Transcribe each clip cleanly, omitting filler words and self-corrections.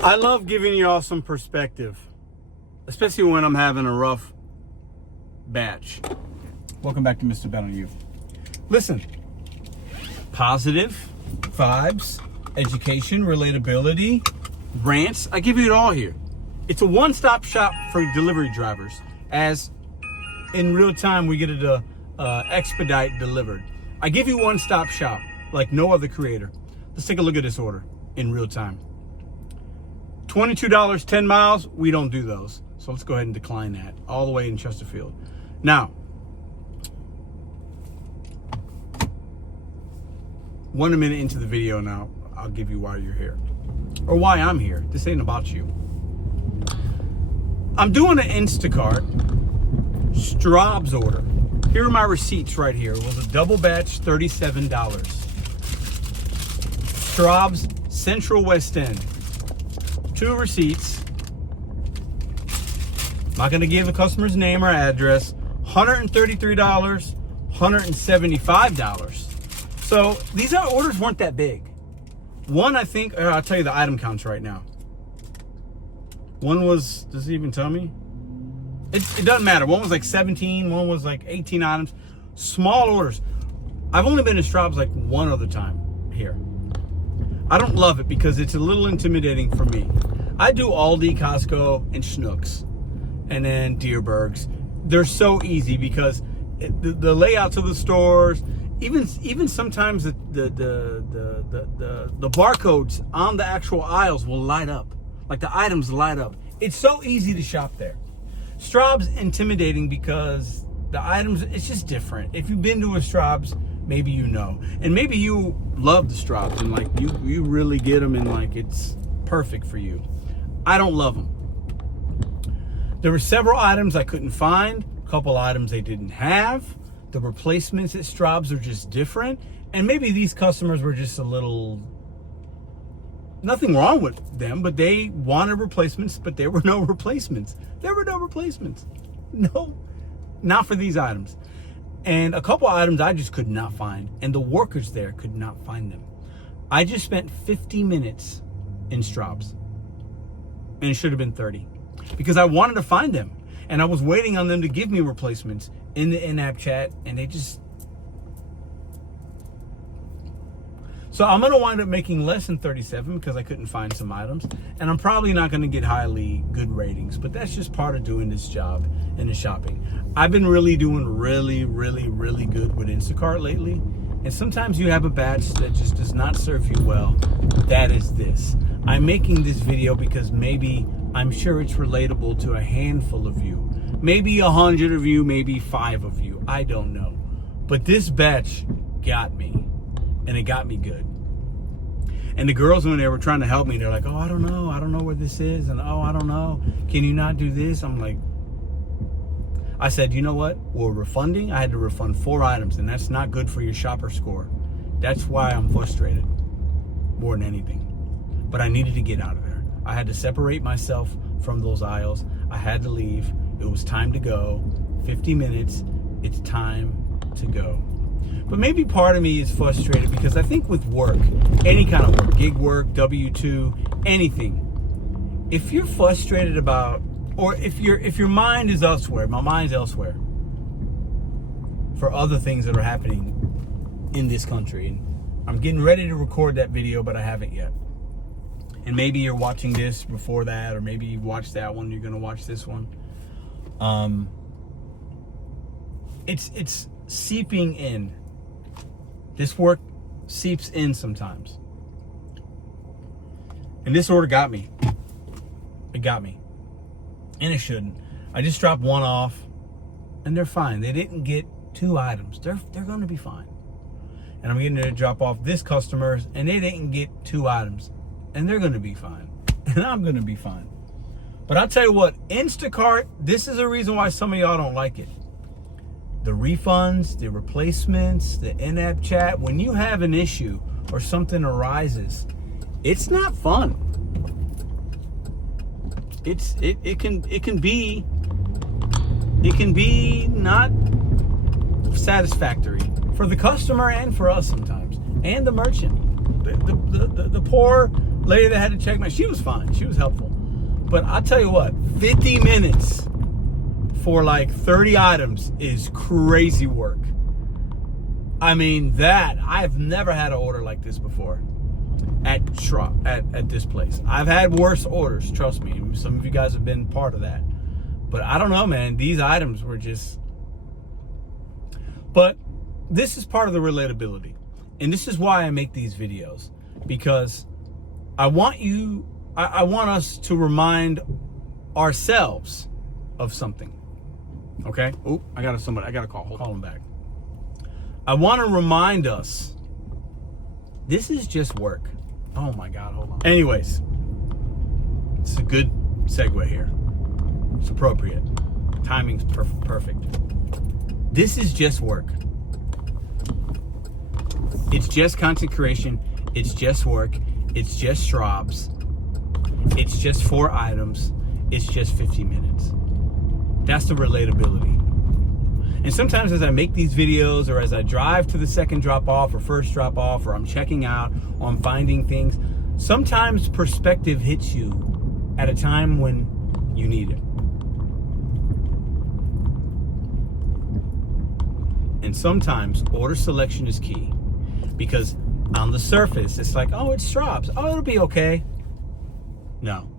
I love giving y'all some perspective, especially when I'm having a rough batch. Welcome back to Mr.BetonYou. Listen, positive vibes, education, relatability, rants. I give you it all here. It's a one-stop shop for delivery drivers, as in real time we get it expedite delivered. I give you one-stop shop like no other creator. Let's take a look at this order in real time. $22, 10 miles, we don't do those. So let's go ahead and decline that, all the way in Chesterfield. Now, 1 minute into the video now, I'll give you why you're here. Or why I'm here. This ain't about you. I'm doing an Instacart Straubs order. Here are my receipts right here. It was a double batch, $37. Straubs, Central West End. 2 receipts. Not going to give the customer's name or address. $133, $175. So these orders weren't that big. One, I think, I'll tell you the item counts right now. One was, does it even tell me? It doesn't matter. One was like 17, one was like 18 items. Small orders. I've only been to Straubs like one other time here. I don't love it because it's a little intimidating for me. I do Aldi, Costco, and Schnucks, and then Deerbergs. They're so easy because the layouts of the stores, even sometimes the barcodes on the actual aisles will light up, like the items light up. It's so easy to shop there. Straubs intimidating because the items, it's just different. If you've been to a Straubs, maybe you know, and maybe you love the Straubs and like you really get them and like it's perfect for you. I don't love them. There were several items I couldn't find, a couple items they didn't have. The replacements at Straubs are just different, and maybe these customers were just a little, nothing wrong with them, but they wanted replacements, but there were no replacements. There were no replacements. No, not for these items. And a couple items I just could not find, and the workers there could not find them. I just spent 50 minutes in Straubs, and it should have been 30, because I wanted to find them, and I was waiting on them to give me replacements in the in-app chat, and they just... So I'm going to wind up making less than 37 because I couldn't find some items, and I'm probably not going to get highly good ratings, but that's just part of doing this job and the shopping. I've been really doing really good with Instacart lately, and sometimes you have a batch that just does not serve you well. That is this. I'm making this video because maybe, I'm sure it's relatable to a handful of you. Maybe 100 of you, maybe 5 of you. I don't know. But this batch got me. And it got me good. And the girls, when they were trying to help me, they're like, oh, I don't know where this is. And oh, I don't know. Can you not do this? I'm like, I said, you know what? We're refunding. I had to refund 4 items, and that's not good for your shopper score. That's why I'm frustrated more than anything. But I needed to get out of there. I had to separate myself from those aisles. I had to leave. It was time to go. 50 minutes. It's time to go. But maybe part of me is frustrated because I think with work, any kind of work, gig work, W-2, anything, if you're frustrated about, or if your mind is elsewhere, my mind's elsewhere for other things that are happening in this country. And I'm getting ready to record that video, but I haven't yet. And maybe you're watching this before that, or maybe you watched that one, you're going to watch this one. It's seeping in. This work seeps in sometimes. And this order got me. It got me. And it shouldn't. I just dropped one off, and they're fine. They didn't get 2 items. They're going to be fine. And I'm getting ready to drop off this customer's, and they didn't get 2 items. And they're going to be fine. And I'm going to be fine. But I'll tell you what, Instacart, this is a reason why some of y'all don't like it. The refunds, the replacements, the in-app chat, when you have an issue or something arises, it's not fun. It can be not satisfactory for the customer and for us sometimes, and the merchant. The poor lady that had to check she was fine. She was helpful. But I'll tell you what, 50 minutes for like 30 items is crazy work. I mean, I've never had an order like this before at this place. I've had worse orders, trust me. Some of you guys have been part of that. But I don't know, man. These items were just... But this is part of the relatability. And this is why I make these videos. Because I want us to remind ourselves of something. Okay? Oh, I got a call. Call him back. I want to remind us, this is just work. Oh my God, hold on. Anyways, it's a good segue here. It's appropriate. Timing's perfect. This is just work. It's just content creation. It's just work. It's just Straubs. It's just 4 items. It's just 50 minutes. That's the relatability. And sometimes as I make these videos, or as I drive to the second drop off or first drop off, or I'm checking out, or I'm finding things, sometimes perspective hits you at a time when you need it. And sometimes order selection is key, because on the surface, it's like, oh, it's Straubs. Oh, it'll be okay. No.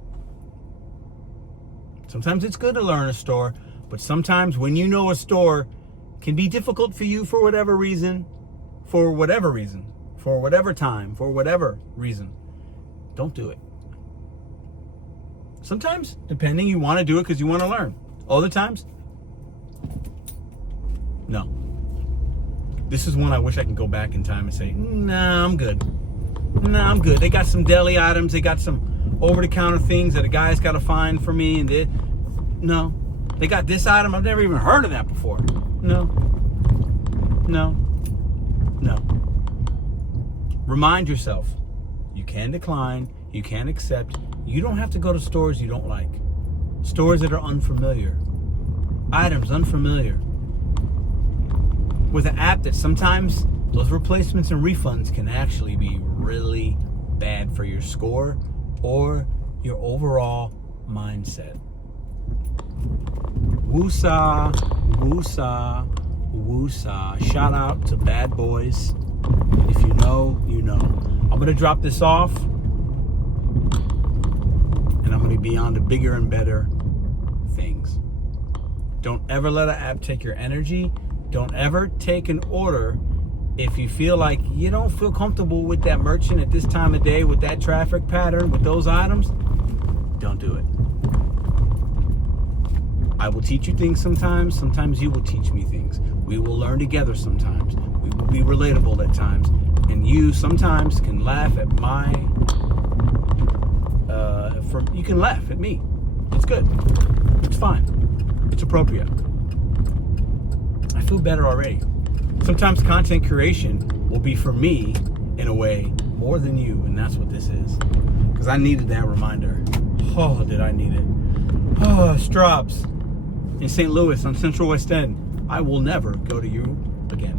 Sometimes it's good to learn a store, but sometimes when you know a store can be difficult for you for whatever reason, for whatever time, for whatever reason, don't do it. Sometimes, depending, you want to do it because you want to learn. Other times, no. This is one I wish I could go back in time and say, nah, I'm good. Nah, I'm good. They got some deli items. They got some over-the-counter things that a guy's got to find for me. And no. They got this item. I've never even heard of that before. No. No. No. Remind yourself, you can decline. You can accept. You don't have to go to stores you don't like. Stores that are unfamiliar. Items unfamiliar. With an app that sometimes those replacements and refunds can actually be really bad for your score or your overall mindset. Woosah, woosah, woosah. Shout out to Bad Boys. If you know, you know. I'm going to drop this off, and I'm going to be on to bigger and better things. Don't ever let an app take your energy. Don't ever take an order if you feel like you don't feel comfortable with that merchant at this time of day, with that traffic pattern, with those items. Don't do it. I will teach you things sometimes. Sometimes you will teach me things. We will learn together sometimes. We will be relatable at times. And you sometimes can laugh at you can laugh at me. It's good. It's fine. It's appropriate. I feel better already. Sometimes content creation will be for me, in a way, more than you. And that's what this is. Because I needed that reminder. Oh, did I need it. Oh, Straubs in St. Louis on Central West End. I will never go to you again.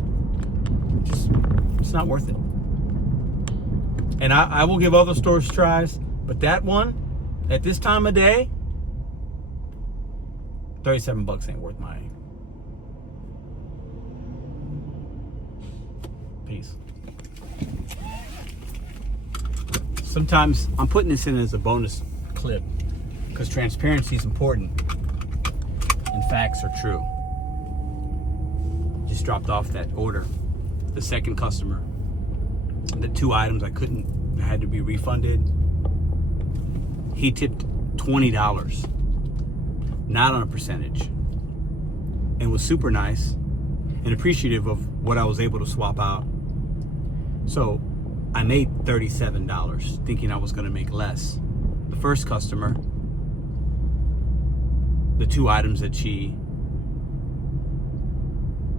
It's not worth it. And I will give other stores tries, but that one, at this time of day, $37 ain't worth my peace. Sometimes I'm putting this in as a bonus clip because transparency is important and facts are true. Just dropped off that order. The second customer. The 2 items I had to be refunded. He tipped $20, not on a percentage, and was super nice and appreciative of what I was able to swap out. So I made $37 thinking I was going to make less. The first customer, the 2 items that she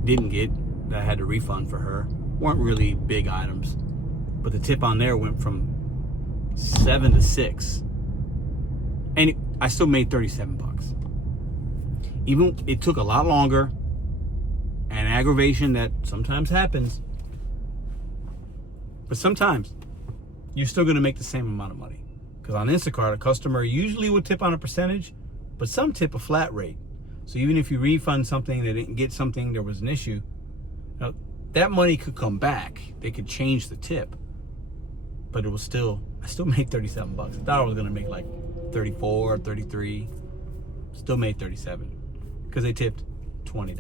didn't get, that I had to refund for her, weren't really big items, but the tip on there went from 7 to 6, and I still made $37. Even it took a lot longer, and aggravation that sometimes happens, but sometimes you're still going to make the same amount of money. Because on Instacart, a customer usually would tip on a percentage, but some tip a flat rate. So even if you refund something, they didn't get something, there was an issue, that money could come back. They could change the tip, but I still made 37 bucks. I thought I was going to make like 34, 33. Still made 37 because they tipped $20.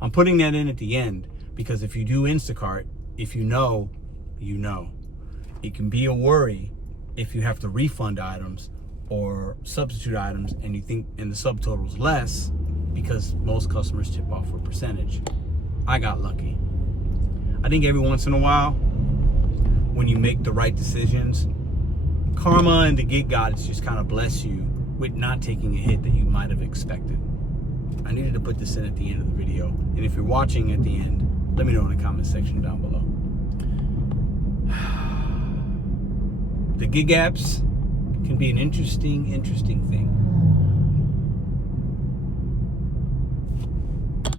I'm putting that in at the end because if you do Instacart, if you know, you know. It can be a worry if you have to refund items or substitute items and you think and the subtotal is less because most customers tip off a percentage. I got lucky. I think every once in a while, when you make the right decisions, karma and the gig gods just kind of bless you with not taking a hit that you might have expected. I needed to put this in at the end of the video. And if you're watching at the end, let me know in the comment section down below. The gig apps can be an interesting thing.